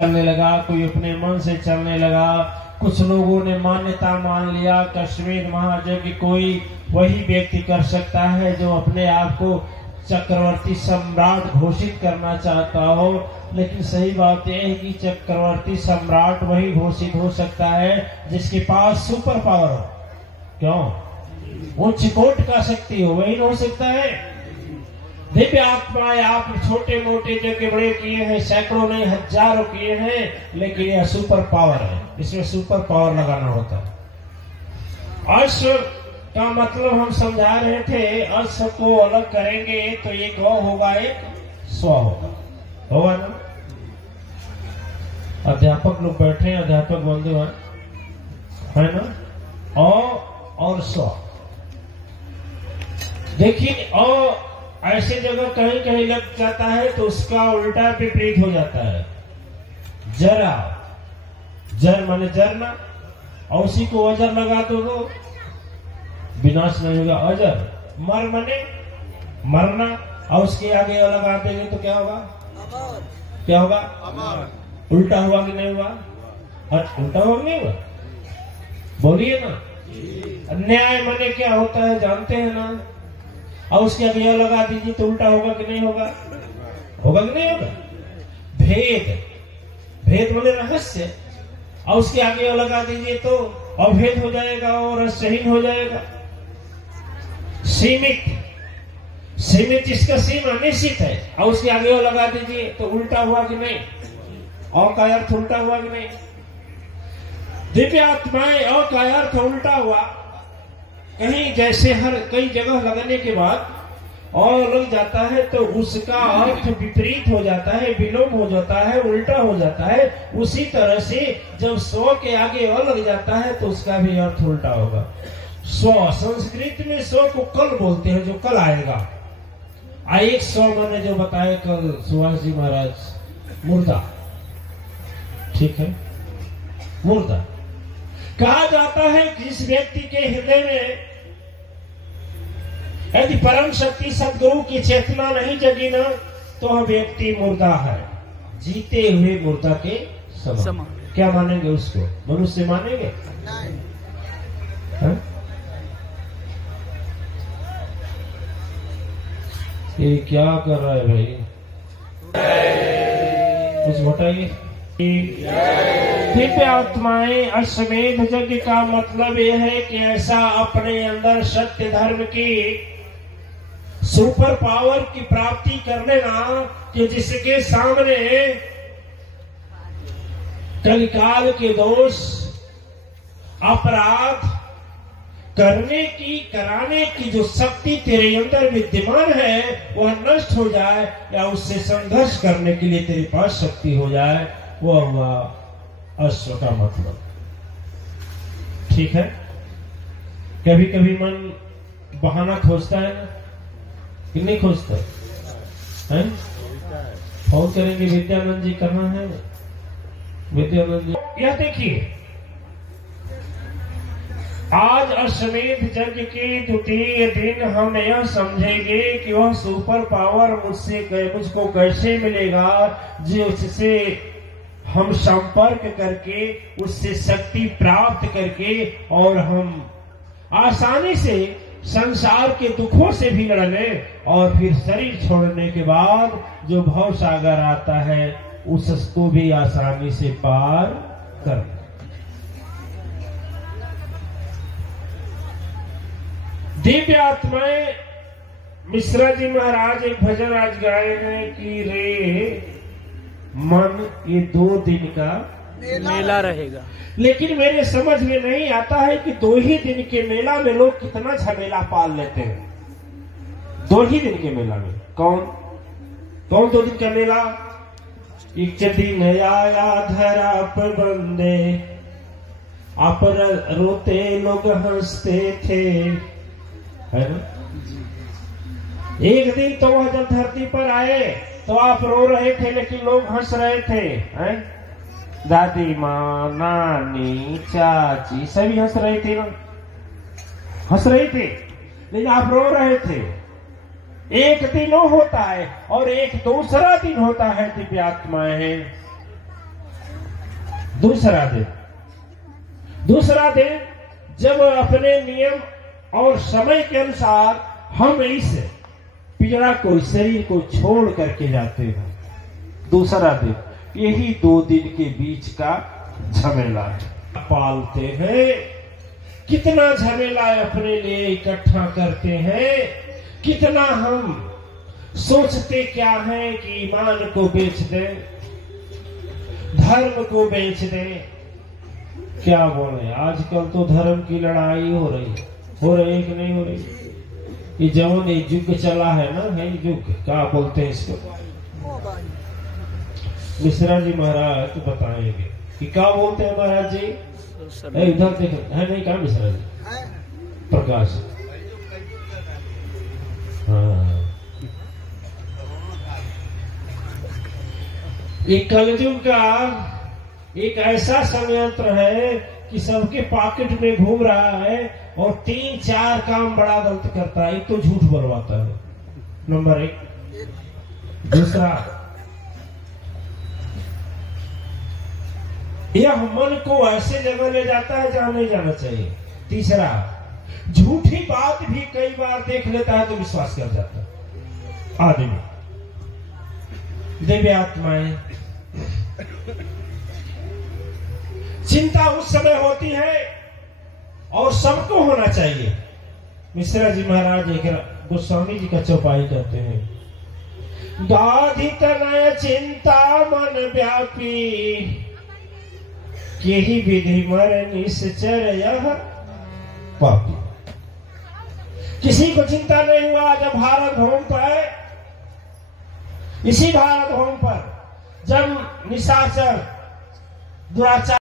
चलने लगा, कोई अपने मन से चलने लगा। कुछ लोगों ने मान्यता मान लिया कश्मीर महायज्ञ कोई वही व्यक्ति कर सकता है जो अपने आप को चक्रवर्ती सम्राट घोषित करना चाहता हो। लेकिन सही बात यह है कि चक्रवर्ती सम्राट वही घोषित हो सकता है जिसके पास सुपर पावर हो। क्यों? उच्च कोट का शक्ति हो, वही हो सकता है। दिव्य आत्माएं आप छोटे मोटे जगह बड़े किए हैं, सैकड़ों नहीं हजारों किए हैं, लेकिन यह सुपर पावर है, इसमें सुपर पावर लगाना होता है। अश्व का मतलब हम समझा रहे थे, अश्व को अलग करेंगे तो एक गौ होगा, एक स्व होगा ना। अध्यापक लोग बैठे, अध्यापक बंधु है ना। और स्व देखिए, और ऐसे जगह कहीं कहीं लग जाता है तो उसका उल्टा विपरीत हो जाता है। जरा जर माने जरना, और उसी को अजर लगा दो तो विनाश नहीं होगा। अजर मर माने मरना, और उसके आगे लगा देंगे तो क्या होगा? क्या होगा? उल्टा हुआ कि नहीं हुआ? उल्टा हुआ नहीं हुआ? बोलिए ना। अन्याय माने क्या होता है जानते हैं ना। और उसके आगे लगा दीजिए तो उल्टा होगा कि नहीं होगा? होगा कि नहीं होगा? भेद माने रहस्य, और उसके आगे लगा दीजिए तो अभेद हो जाएगा और रहस्यहीन हो जाएगा। सीमित जिसका सीमा निश्चित है, और उसके आगे लगा दीजिए तो उल्टा हुआ कि नहीं? और का अर्थ उल्टा हुआ कि नहीं? दिव्य आत्माएं और का अर्थ उल्टा हुआ। कहीं जैसे हर कई जगह लगने के बाद और लग जाता है तो उसका अर्थ विपरीत हो जाता है, विलोम हो जाता है, उल्टा हो जाता है। उसी तरह से जब स्व के आगे अ लग जाता है तो उसका भी अर्थ उल्टा होगा। स्व संस्कृत में स्व को कल बोलते हैं, जो कल आएगा। एक स्व मैंने जो बताया कल सुभाष जी महाराज, मुर्दा, ठीक है, मुर्दा कहा जाता है कि जिस व्यक्ति के हृदय में यदि परम शक्ति सदगुरु की चेतना नहीं जगी ना तो वह व्यक्ति मुर्दा है, जीते हुए मुर्दा के समान। क्या मानेंगे उसको? मनुष्य मानेंगे? ये क्या कर रहा है भाई? कुछ बताइए। दिव्य आत्माएं अश्वमेध यज्ञ का मतलब यह है कि ऐसा अपने अंदर सत्य धर्म की सुपर पावर की प्राप्ति कर लेना कि जिसके सामने कलिकाल के दोष, अपराध कराने की जो शक्ति तेरे अंदर विद्यमान है वह नष्ट हो जाए, या उससे संघर्ष करने के लिए तेरे पास शक्ति हो जाए, वह हुआ अश्व का मतलब। ठीक है। कभी कभी मन बहाना खोजता है ना, कि नहीं खोजता है? फोन करेंगे, विद्यानंद जी कहाँ है? विद्यानंद जी, यह देखिए, आज अश्वमेध यज्ञ के द्वितीय दिन हम यह समझेंगे कि वह सुपर पावर मुझको कैसे मिलेगा, जिससे हम संपर्क करके उससे शक्ति प्राप्त करके और हम आसानी से संसार के दुखों से भी लड़ने, और फिर शरीर छोड़ने के बाद जो भव सागर आता है उसको भी आसानी से पार करना। दिव्य आत्माएं, मिश्रा जी महाराज एक भजन आज गाए हैं कि रे मन ये 2 दिन का मेला रहेगा। लेकिन मेरे समझ में नहीं आता है कि 2 ही दिन के मेला में लोग कितना झमेला पाल लेते हैं। 2 ही दिन के मेला में कौन 2 दिन का मेला? एक दिन आया धरा पर बंदे, आप रोते लोग हंसते थे, है ना। एक दिन तो वह जब धरती पर आए तो आप रो रहे थे लेकिन लोग हंस रहे थे, हैं? दादी माँ, नानी, चाची सभी हंस रहे थे ना, हंस रहे थे, लेकिन आप रो रहे थे। एक दिन वो होता है और एक दूसरा दिन होता है दिव्य आत्माएं। दूसरा दिन जब अपने नियम और समय के अनुसार हम इस पिंजरा को, शरीर को छोड़ करके जाते हैं। दूसरा दिन, यही 2 दिन के बीच का झमेला है। पालते हैं, कितना झमेला अपने लिए इकट्ठा करते हैं, कितना हम सोचते क्या है कि ईमान को बेच दें, धर्म को बेच दें। क्या बोले, आजकल तो धर्म की लड़ाई हो रही कि नहीं हो रही? ये जवन एक युग चला है ना, है युग, क्या बोलते हैं इसको? मिश्रा जी महाराज तो बताएंगे कि क्या बोलते हैं महाराज जी। इधर देख है नहीं, क्या मिश्रा जी? प्रकाश, हाँ। एक कलयुग का एक ऐसा संयंत्र है कि सबके पॉकेट में घूम रहा है और 3-4 काम बड़ा गलत करता है। एक तो झूठ बोलवाता है, नंबर 1। दूसरा, यह मन को ऐसे जगह ले जाता है जहां नहीं जाना चाहिए। तीसरा, झूठी बात भी कई बार देख लेता है तो विश्वास कर जाता है आदमी। दिव्य आत्माएं, चिंता उस समय होती है और सबको होना चाहिए। मिश्रा जी महाराज एक गोस्वामी जी का चौपाई करते हैं, गाधित नय चिंता मन व्यापी, यही विधि मर निश्चर यह पापी। किसी को चिंता नहीं हुआ जब भारत भूमि पर, इसी भारत भूमि पर जब निशाचर दुराचार